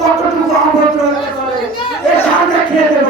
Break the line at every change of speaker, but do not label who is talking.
কতটুকু অভদ্র হতে পারে এটা খেয়ে দেবো।